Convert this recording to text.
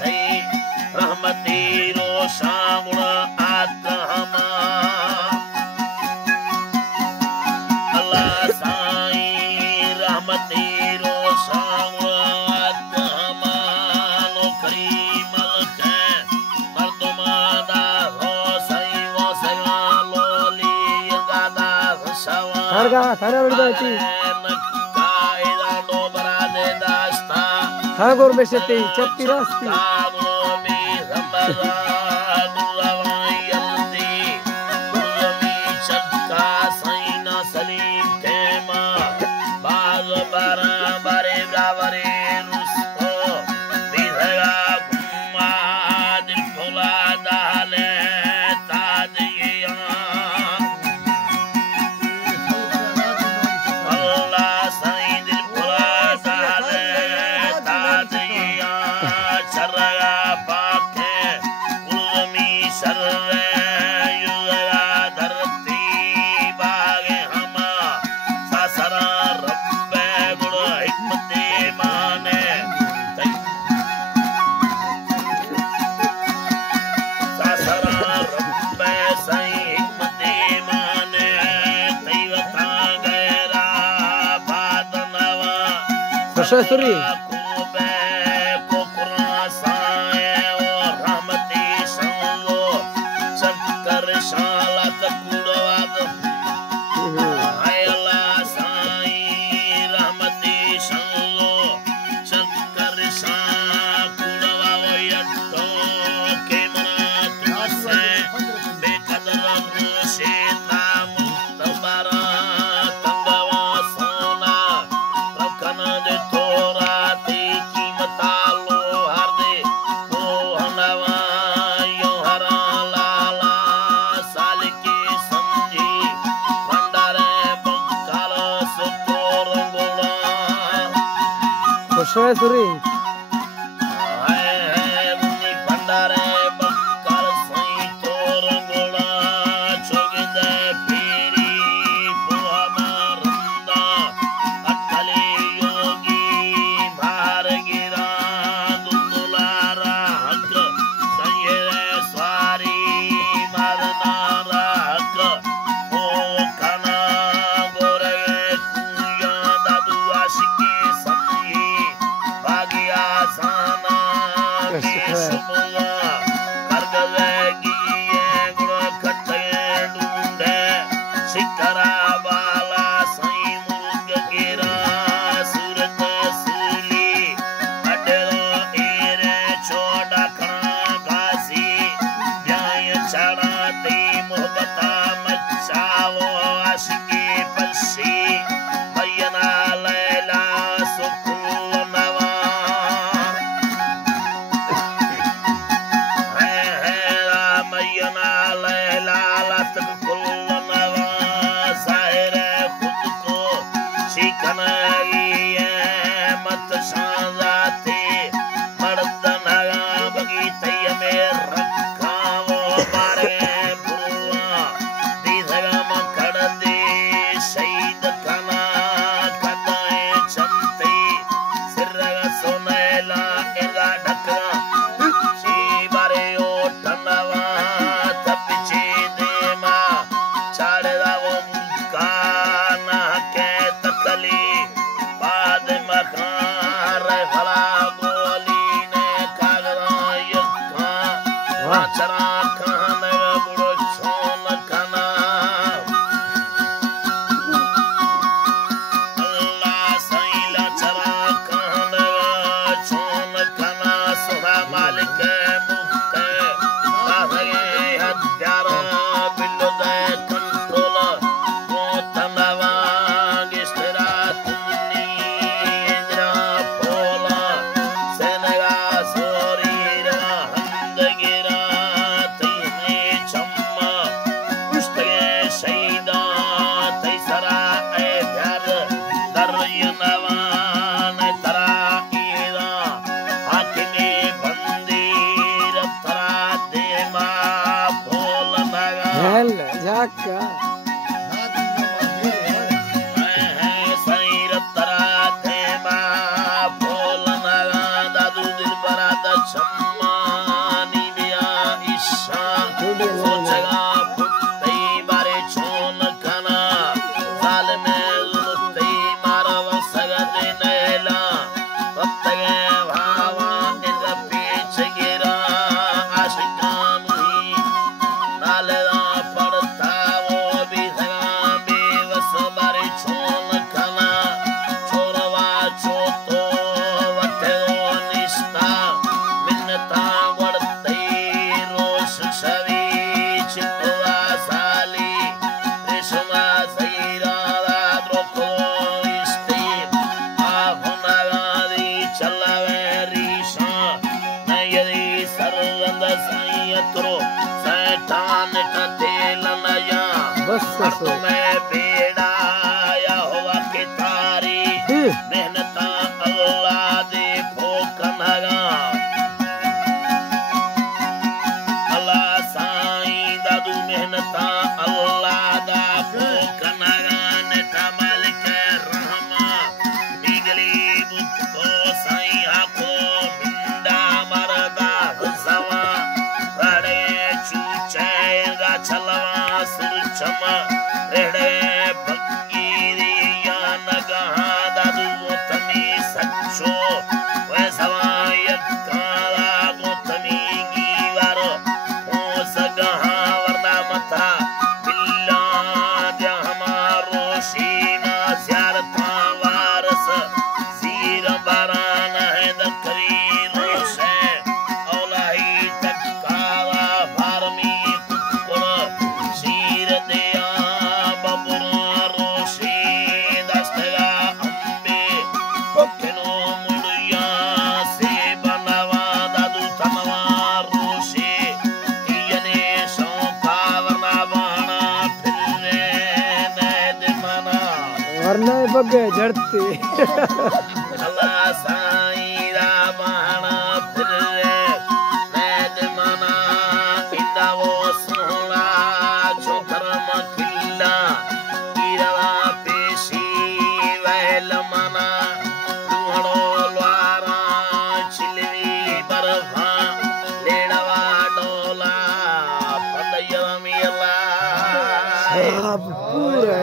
थई रहमती रोशांगुण आत्मा अल्लाह साईं रहमती रोशांगुण आत्मा लो करीम अलके मर्दुमादा हो सई वो सया लोली गादा सवा harga thara berbaci Hagor besete chapti rasti Suri Suri Some बस सो में बेड़ा या हुआ के थारी मेहनता अल्लाह दे भोकन हगा अल्लाह साईं दादू मेहनता अल्लाह दा भोकन हगा नेता मालिक रहमा बिगली बुतो साईं आखो मिंदा मरदा हसवा रड़े चूचे गा चलवा सुरचमा रेड़े भंगीरिया नगहा दादू गोतमी सच्चो वैसवा यक्काला गोतमी गीवार हो सगहा वरना मथा बिल्ला जहमारो शीना ज़्यारता वारस सीर बारान है दकरी रोशे औलाई तक्कावा भारमी कुकुर शीर दिया बबुरा रोशे दस्तगा अम्बे पक्किनो मुड़िया से बनवा दादू तमवा रोशे कियने शौका वरना बाना फिरे नैद मना वरना बगे जड़ती अल्लाह साईं दा बाना फिरे नैद मना इंदा वो सोहला छोकरम खिल्ला गिरवा पेशी वैल मना दुहड़ो लवारा चिलवी बरफा लेड़वा डोला पंदयमी अल्लाह सब पूरा